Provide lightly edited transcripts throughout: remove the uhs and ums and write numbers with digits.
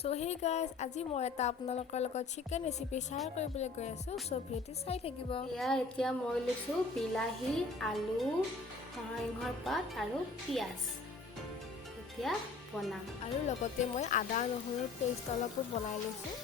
So hey guys, আজি মই এটা আপোনালোকৰ লগত চিকেন ৰেচিপি শ্বেয়াৰ কৰিবলৈ গৈ আছোঁ। সো ভিডিঅ'টো চাই থাকিব। এতিয়া মই লৈছোঁ বিলাহী, আলু, নৰসিংহৰ পাত আৰু পিঁয়াজ। এতিয়া বনাম আৰু লগতে মই আদা নহৰুৰ পেষ্ট অলপো বনাই লৈছোঁ।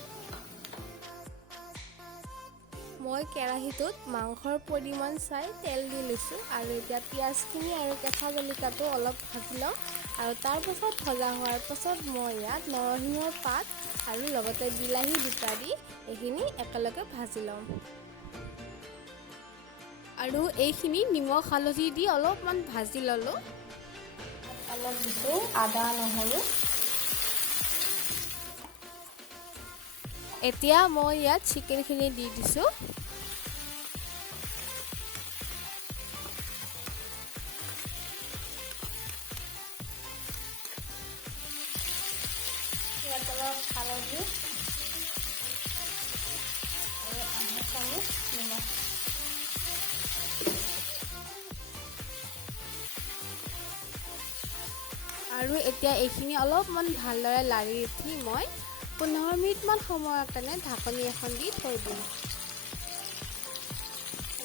মই কেৰাহীটোত মাংসৰ পৰিমাণ চাই তেল দি লৈছোঁ আৰু এতিয়া পিঁয়াজখিনি আৰু কেঁচা জলকীয়াটো অলপ ভাজি লওঁ আৰু তাৰপাছত ভজা হোৱাৰ পাছত মই ইয়াত নৰসিংহৰ পাত আৰু লগতে বিলাহী দুটা দি এইখিনি একেলগে ভাজি লওঁ আৰু এইখিনি নিমখ হালধি দি অলপমান ভাজি ল'লোঁ। অলপ দিছোঁ আদা নহৰু। এতিয়া মই ইয়াত চিকেনখিনি দি দিছোঁ। ইয়াত অলপ হালধি আৰু আধা চামুচ নিমখ। আৰু এতিয়া এইখিনি অলপমান ভালদৰে লাৰি উঠি মই 15 মিনিটমান সময়ৰ কাৰণে ঢাকনি এখন দি থৈ দিম।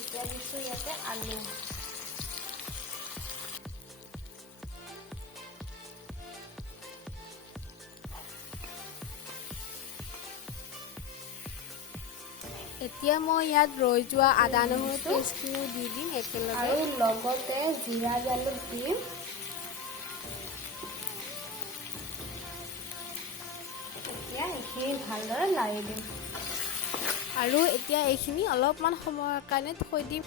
এতিয়া দিছোঁ ইয়াতে আলু। এতিয়া মই ইয়াত ৰৈ যোৱা আদা নহৰু পেষ্টখিনিও দি দিম একেলগে আৰু লগতে জিৰা জালুক দিম। এতিয়া এইখিনি ভালদৰে লাৰি দিম আৰু এতিয়া এইখিনি অলপমান সময়ৰ কাৰণে থৈ দিম।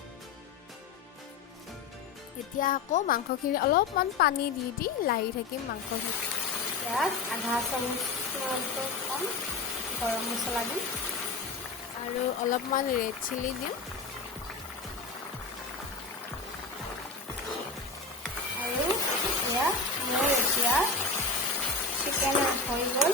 এতিয়া আকৌ মাংসখিনি অলপমান পানী দি দি লাৰি থাকিম মাংসখিনি। ইয়াত আধা চামুচতকৈ কম গৰম মছলা দিম আৰু অলপমান ৰেড চিলি দিম আৰু ইয়াত মোৰ এতিয়া চিকেন হৈ গ'ল।